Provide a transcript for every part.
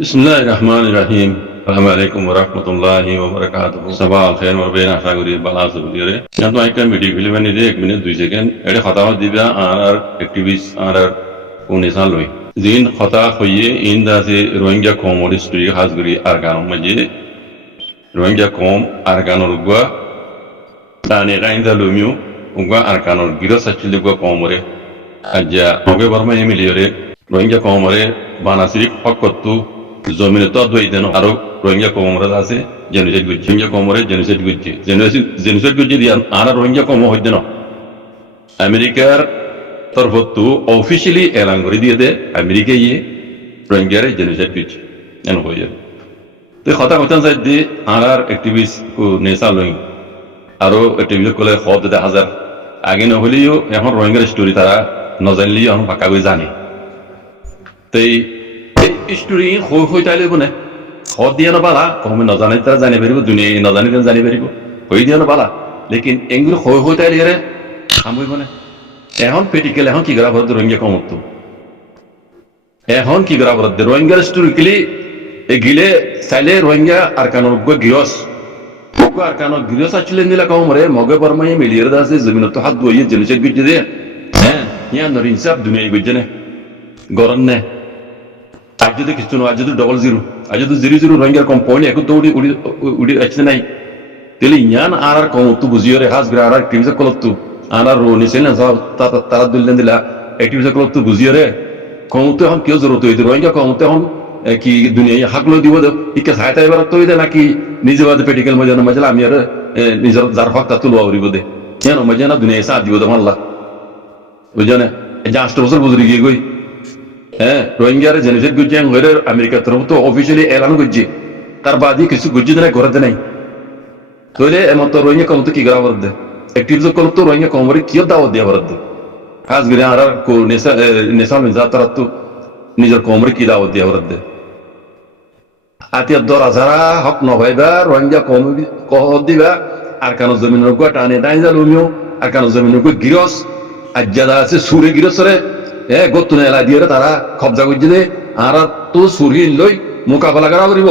বিসমিল্লাহির রহমানির রহিম। আসসালামু আলাইকুম ওয়া রাহমাতুল্লাহি ওয়া বারাকাতুহু। সাবাহ আল খাইর ওয়া বেনা আশা করি ভালো আছো বলিরে। তো একটা ভিডিও ফিল্ম নিয়ে 1 মিনিট 2 সেকেন্ড এটা কথা দিবা আর অ্যাক্টিভিস্ট আর কোন ইসান লই জিন কথা হইয়ে ইন্দা সে রোহিঙ্গা কমর স্টোরি হাজগরি আর গান মাঝে রোহিঙ্গা কম আর গানর গুয়া তানে গাইন্দা লুমিউ উগা আর গানর গিরস আছিলে গুয়া কমরে আজ্জা মগে বর্মা এমিলিয়রে রোহিঙ্গা কমরে বানাসিক হকতু জমিনে তো দই দেন আরো রোহিঙ্গা কমরে আছে জেনোসাইড গুজি রোহিঙ্গা কমরে জেনোসাইড গুজি জেনোসাইড গুজি দিয়া আর রোহিঙ্গা কম হইতে না আমেরিকার তরফতু অফিসিয়ালি এলান করে দিয়ে দে আমেরিকা ইয়ে রোহিঙ্গারে জেনোসাইড গুজি এন হয়ে তো কথা কথা চাই দি আর অ্যাক্টিভিস্ট ও নেশা লই আরো অ্যাক্টিভিস্ট কলে হদ দে হাজার আগে নহলেও এখন রোহিঙ্গার স্টোরি তারা নজানলিও এখন পাকা করে জানে তাই স্টোরি হই তাইলে বনে হদ দিয়ে নালা কমে নজানে তারা জানি পারিব দুনিয়া নজানি জানি পারিব হই দিয়ে নালা লেকিন এগুলো হই তাইলে এরে সামইব না এখন পেটিকেল এখন কি করা বলতে রোহিঙ্গা কমত এখন কি করা বলতে রোহিঙ্গার স্টোরি কিলি গিলে চাইলে রোহিঙ্গা আর কানোর গিরস আর কানোর গিরস আসলে নিলা কমরে মগে বর্মাই মিলিয়ে আছে জমিন তো হাত বইয়ে জেনুসেট গুজে দিয়ে হ্যাঁ ইয়া নর ইনসাফ দুনিয়া গুজে না গরম নে আজ যদি কিছু না আজ যদি ডবল জিরো আজ যদি জিরো জিরো রোহিঙ্গার কম পয়েন্ট এখন তো উড়ি আসছে নাই তেলে ইয়ান আর কম তো বুঝিও রে হাস গ্রা আর টিমসে কলতো আর রো নিছেন সব তারা দুললেন দিলা একটিভিসে কলতো বুঝিও রে কম তো এখন কেউ জরুরত হইতে রোহিঙ্গা কম তো এখন কি দুনিয়া হাকলো দিব ইকে সাহায্য এবার তো দে নাকি নিজে বাদে পেটিক্যাল মজা না মজা আমি আর নিজের যার হক তা তুলো আউরিব দে কেন মজা না দুনিয়া সাথ দিব দে মাল্লা বুঝছো না যে 8 বছর বুঝরি গিয়ে গই হ্যাঁ রোহিঙ্গার জেনোসাইড গুজি হয়ে আমেরিকার তরফ তো অফিসিয়ালি এলান করছে তার বাদই কিছু গুজি দেয় ঘরে নাই তাহলে এমন তো রোহিঙ্গা কম তো কি করা বরাদ্দে অ্যাক্টিভিস্ট কল তো রোহিঙ্গা কমরে কি দাওয়াত দিয়া বরাদ্দে খাস করে আর নেশা মিজা তারা তো নিজের কমরে কি দাওয়াত দিয়া বরাদ্দে আতিয়ার দর আজারা হক নভাইবা রোহিঙ্গা কম কহ দিবা আর কানো জমিনের গুয়া টানে ডাইজা লুমিও আর কানো জমিনের গুয়া গিরস আজ্জাদা আছে সুরে গিরসরে গতুন এলা দিয়ে তারা কবজা করছে দে আর তো সুরি লই মোকাবেলা করা করিব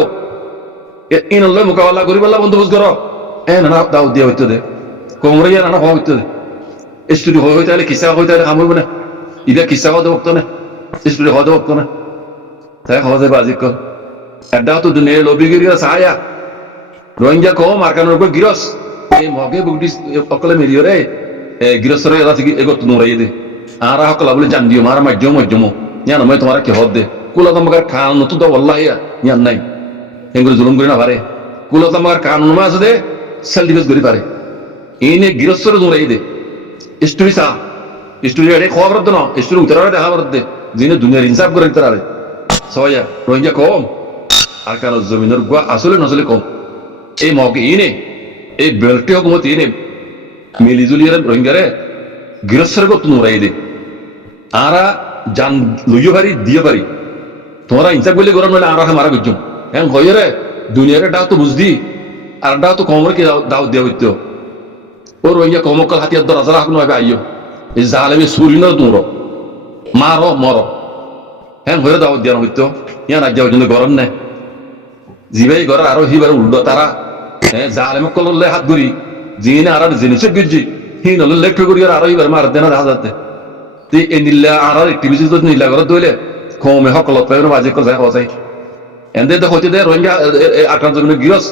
ইন লই মোকাবেলা করিব বন্দোবস্ত কর না দাও দিয়া হইতে দে কমরে না হওয়া হইতে দে স্টুডি হইতে হলে কিসা হইতে হলে কামড়ব না ইটা কিসা হতে বক্ত না স্টুডি হতে বক্ত না তাই হতে বাজি কর একটা তো দুনিয়ার লবি গিরিয়া সাহায্য রোহিঙ্গা কম আর কানোর উপর গিরস এই মগে বুকটি অকলে মিলিও রে গিরসরে এলা থেকে এগত নোরাই দে আর হকলা বলে জান দিও মারা মাজ্জম মজ্জম জানো মই তোমার কি হদ দে কুলা তোমার খান নতুন তো আল্লাহ ইয়ান নাই এগুলো জুলুম করি না পারে কুলা তোমার কানুন আছে দে সেল ডিফেন্স করি পারে ইনে গিরসরে নোরাই দে স্টোরি সা স্টোরি এড়ে খবর দে না স্টোরি উতরা দেখা বরদ দে জিনে দুনিয়ার ইনসাফ করে তারে সবাই রোহিঙ্গা কম আর কারো জমিনের গুয়া আসলে নসলে কম এই মগে ইনে এই বেল্টে হকুমত ইনে মিলিজুলিয়ার রোহিঙ্গারে গৃহস্থের কত নোরাই দে আরা জান লইও পারি দিয়ে পারি তোমরা ইনসাফ বলে গরম নইলে আর মারা গুজম হ্যাঁ হয়ে রে দুনিয়ারে ডাও তো বুঝদি আর ডাও তো কমরে কি দাও দেওয়া হইতো ও রোহিঙ্গা কমকল হাতিয়ার দর হাজার হাক নয় আইও এই জালেমে সুরিন তোমরা মারো মরো হ্যাঁ হয়ে দাও দেওয়া হইতো ইয়া রাজ্য পর্যন্ত গরম নেই জিবাই ঘর আরো হিবার উল্টো তারা হ্যাঁ জালেমে কললে হাত ধরি জিনে আর জিনিসের গিজি হি নলে লেখে করি আর আরো হিবার মার দেনা দেখা যাতে তুই এ নিল্লা আর একটিভিটি তো নিল্লা ঘর দইলে কমে হকলত পাই বাজি কল যায় হওয়া যায় এন্দে তো হইতে দে রোহিঙ্গা আক্রান্ত জন্য গিরস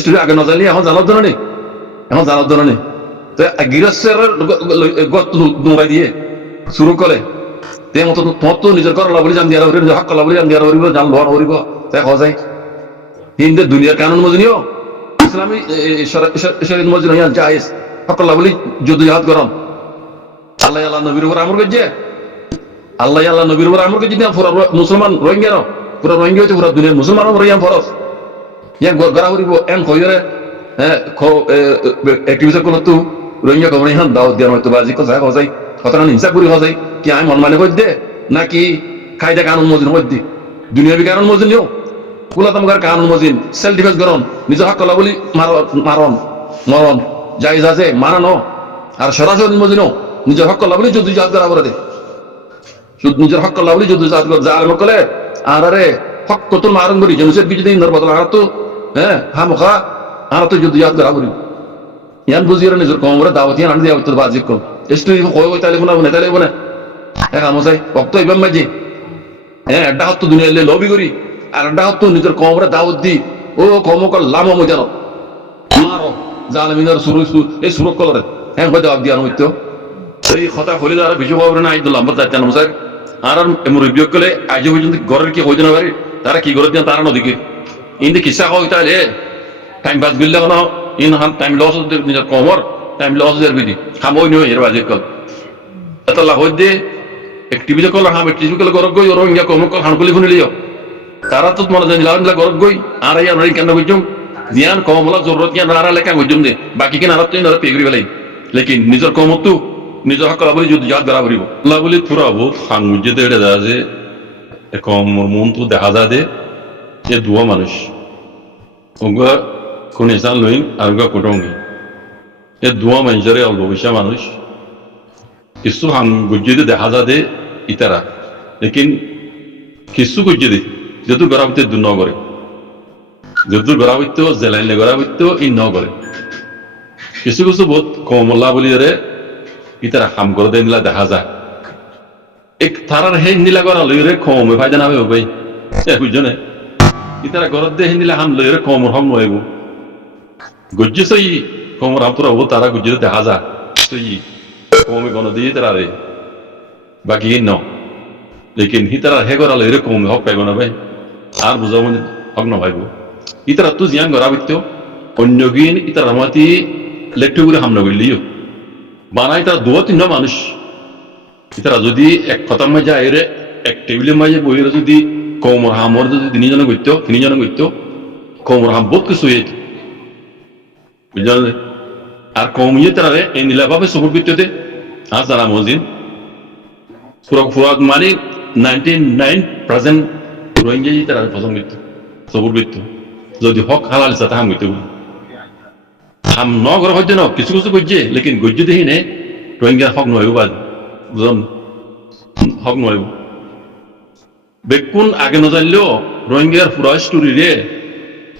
স্টোরি আগে নজানি এখন জানার জন্য নেই এখন জানার জন্য নেই তো গিরসের গত নোংরা দিয়ে শুরু করে তে মতো তোমার তো নিজের করলা বলি জান দিয়া নিজের হক কলা বলি জান দিয়া জান লোহান হরিব তাই হওয়া যায় হিন্দু দুনিয়ার কানুন মজনীয় ইসলামী শরীয়ত মজনীয় জায়েজ হকলা বলি যুদ্ধ জিহাদ গরম আল্লাহ আল্লাহ নবীর উপর আমর করছে আল্লাহ আল্লাহ নবীর উপর আমর করছে পুরা মুসলমান রোহিঙ্গা পুরা রোহিঙ্গা হচ্ছে পুরা দুনিয়ার মুসলমান রোহিঙ্গা ফরজ ইয়া গড়া হরিব এন কইরে হ্যাঁ অ্যাক্টিভিস্ট কোন তো রোহিঙ্গা কমরে হান দাও দিয়া হয়তো বাজি কথা হজাই কথা হিংসা করি হজাই কি আমি মন মানে কই দে নাকি কায়দা কানুন মজুন হই দি দুনিয়াবি কানুন মজুন নিও কুলা তোমার কানুন মজিন সেলফ ডিফেন্স করন নিজের হক কলা বলি মারন মরণ জায়েজ আছে মানানো আর সরাসরি মজিনো নিজের হক কলা বলি যুদ্ধ জাহাজ করা বলে দে নিজের হক কলা বলি যুদ্ধ জাহাজ করা জাল কলে আর আরে হক কত মারণ করি জেনুসের বিজে দিন বদল আর তো হ্যাঁ হামখা আর তো যুদ্ধ ইয়াদ করা করি ইয়ান বুঝিয়ে নিজের কমরে দাওয়াত ইয়ান আনি দাওয়াত বাজি কর এস্টু কই কই তাইলে বনা বনা তাইলে বনা হ্যাঁ আমসাই বক্ত ইবাম মাঝে হ্যাঁ একটা হাত তো দুনিয়ার লবি করি আর একটা হাত তো নিজের কমরে দাওয়াত দি ও কমকল লাম মজানো মারো জালমিনার সুরু এই সুরক কলরে হ্যাঁ কই দাওয়াত দিয়ানো হইতো এই কথা হলে আর বিজু খবর না আইদুল আম্বার দাইতে আমসাই আর মুরব্বী কলে আজ পর্যন্ত ঘরের কি হইতে না পারি তারা কি করে দেন তারা নদীকে ইন্দি কিসা কই তাইলে টাইম পাস বিল না ইন হান টাইম লস নিজের কমর টাইম লস এর বিধি খামই নই এর বাজে কল আল্লাহ হইদে একটিভিটি কল হাম একটিভিটি কল গরগ গই ওরো ইয়া কম কল হানকুলি ফুনি লিও তারা তো মনে জানি লাউলা গরগ গই আর ইয়া নই কেন বুঝুম জিয়ান কমলা জরুরত কিয়া নারা লেখা বুঝুম দে বাকি কি নারা তুই নারা পেগরি বেলাই লেকিন নিজের কমতু নিজের হক বলি যদি ইয়াদ করা করিব আল্লাহ বলি পুরা বহুত খান মুজে দেড়ে দা যে কম মন তো দেখা যা দে যে দুয়া মানুষ ওগা কোন ইনসান লইন আর ওগা কোটঙ্গি এ দুয়া মানুষের অল্প পয়সা মানুষ কিছু হাম গুজ্জিতে দেখা যা দে ইতারা লেকিন কিছু গুজ্জিতে যেহেতু গড়া হইতে দু ন করে যেহেতু গড়া হইতো জেলাইলে গড়া হইতো ই ন করে কিছু কিছু বহুত কমলা বলি রে ইতারা হাম করে দেয় নিলা দেখা যায় এক থারার হে নীলা গড়া লই রে কমে ফায়দা না হবে ভাই বুঝছো ইতারা গড়ত দে হে নীলা হাম লই রে কমর হম নইব গুজ্জি সই কমর হাম তোরা ও তারা গুজ্জি দেখা যা সই কমে গণ দিয়ে তারা রে বাকি ন লেকিন হিতারা হে গড়া লই রে কমে হক পাইব না ভাই আর বুঝাও মানে হক না ভাইব ইতারা তো জিয়ান গড়া হইতো অন্য গিন ইতারা মাতি লেট্টুগুলো হাম নগলিও বানাই তারা দু তিন মানুষ ইতারা যদি এক কথার মাঝে আইরে এক টেবিলের মাঝে বইরে যদি কমর হামর যদি তিনজনে করতো কমর হাম বহুত কিছু হয়ে যেত বুঝলেন আর কমিয়ে তারা এই নীলাভাবে সবর করতে আজ জানা মসজিদ পুরা মানে 99% রোহিঙ্গা তারা পছন্দ করতো সবর করতো যদি হক হালাল সাথে হাম করতে হাম ন ঘর হইতে ন কিছু কিছু করছে লেকিন গজ্জে দেখি নে রোহিঙ্গা হক নয় বা বুঝলাম হক নয় বেকুন আগে নজানলেও রোহিঙ্গার পুরা স্টোরি রে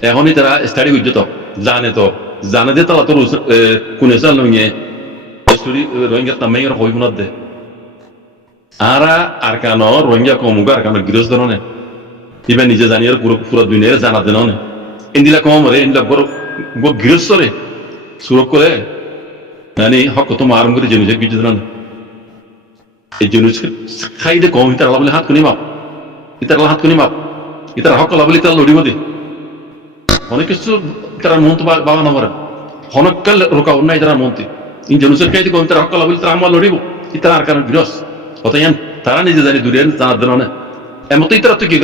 এখনই তারা স্টাডি করছে তো জানে যে তারা তোর কোনে চাল নইয়ে স্টোরি রোহিঙ্গার নামে হইব না দে আর কেন রোহিঙ্গা কমুগা আর কেন গৃহস্থ ধরনে ইবা নিজে জানি আর পুরো দুনিয়ার জানা দেন ইন্দিলা কম রে ইন্দিলা গৃহস্থ রে সুরক করে মানে হক তো মারম করে জিনিসের কিছু জানা এই জিনিস খাই দে কম ইতার বলে হাত কোনি মাপ ইতার হক বলে তার লড়িব দে অনেক কিছু তার মন তো বাবা না হনকাল রোকা নাই তার মন্ত্রী ইন জিনিসের খাই কম তার হক বলে তার আমার লড়িব ইতার আর কারণ গৃহস্থ অতএব তারা নিজে জানি দূরে জানার দেন না এমতই তারা তো কি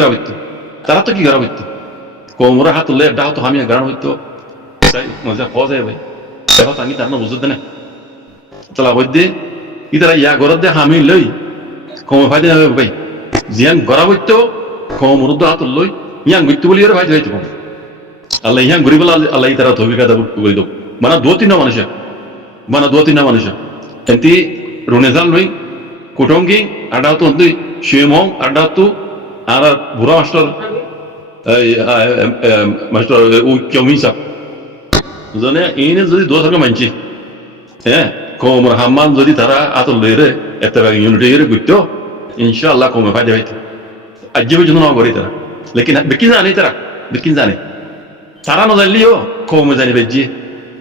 করা হইতো কোমরা হাত উল্লে একটা হতো আমি গান হইতো মজা খাওয়া যায় ভাই দেখো আমি তার না বুঝতে না চলা বৈদ্যে ইতারা ইয়া গরত দে হামি লই কমে ফাইদে হবে ভাই জিয়ান গড়া হইতো কমর হাত লই ইয়াং মৃত্যু বলি ফাইদে হইতো কম আল্লাহ ইয়াং গরিব আল্লাহ তারা ধবিকা দেব বলি দেব মানে দু তিনটা মানুষ এমতি রুনেজাল লই কুটঙ্গি আডা তো দুই শিমং আডা তো আর বুড়া মাস্টার ও কেমিসা জনে ইনে যদি দো থাকা মানছি হ্যাঁ কমর হাম্মান যদি তারা আতল লইরে একটা ইউনিটি এর গুইতো ইনশাআল্লাহ কমে ফায়দা হইতো আজীব জন্য না করি তারা লেকিন বেকিন জানে তারা না জানলিও কমে জানি বেজি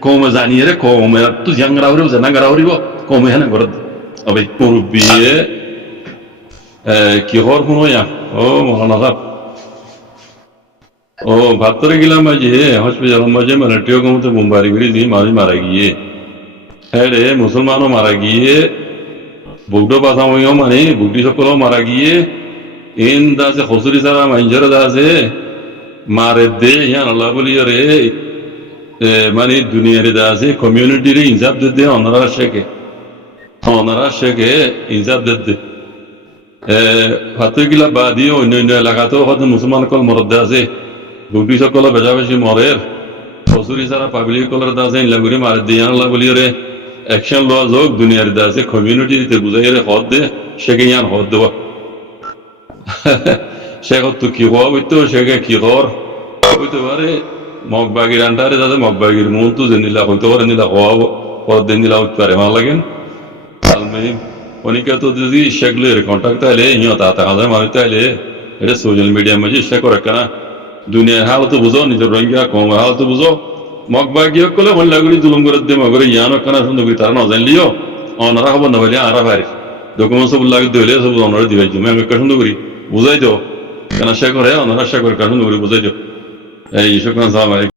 কমে জানিয়ে রে কমে তো জাঙ্গারাউরিও জানাঙ্গারাউরিও কমে হ্যাঁ গরদ অবে মুরব্বিয়ে কি হর কোনো ইয়া ও মহানাথ ও ভাতরে গেলাম মাঝে হসপিটাল মাঝে মিলিটারিও কমতে বোমবারি করে দিয়ে মানুষ মারা গিয়ে হ্যাঁ রে মুসলমানও মারা গিয়ে বৌদ্ধ বাসাময়ও মানে বুদ্ধি সকলও মারা গিয়ে এন দাসে হসুরি সারা মাইঞ্জার দাসে মারে দে ইয়ান আল্লাহ বলি রে মানে দুনিয়ারে দাসে কমিউনিটির ইনসাফ দে ওনারা শেখে ইনসাফ দে ভাতরে গিলা বাদিও অন্য এলাকাতেও হয়তো মুসলমান কল মরদ আছে বুদ্ধি সকল বেজা বেশি মরের হসুরি সারা পাবলিক কলর দাসে ইনলা করে মারে দে ইয়ান আল্লাহ বলি রে অ্যাকশন লওয়া যোগ দুনিয়ার দাসে কমিউনিটিতে বুঝাই রে হদ দে শেখে ইয়ান হদ দেওয়া সে কত কি হওয়া হইতো সে কি কর হইতে পারে মগবাগির আন্ডারে যাতে মগবাগির মন তো যে নিলা হইতে পারে নিলা হওয়া পরদিন নিলা হইতে পারে ভালো লাগেন আলমে অনেকে তো যদি সেগুলো কন্ট্যাক্ট তাইলে ইয়া তা আমাদের মানুষ তাইলে এটা সোশ্যাল মিডিয়ার মাঝে ইচ্ছা করে কেনা দুনিয়ার হাল তো বুঝো নিজের রোহিঙ্গা কম হাল তো বুঝো মগবাগি করলে মহিলাগুলি জুলুম করে দিয়ে মগরে ইয়ানো কেনা সুন্দর করি তারা না জানলিও অনারা খবর না হইলে আরা পারে ডকুমেন্ট সব লাগে দিলে সব অনারা দিবাই আমি একটা সুন্দর করি বুঝাই দাও কেন সে করে অনারা সে করে সুন্দর করি বুঝাই দাও এই সকল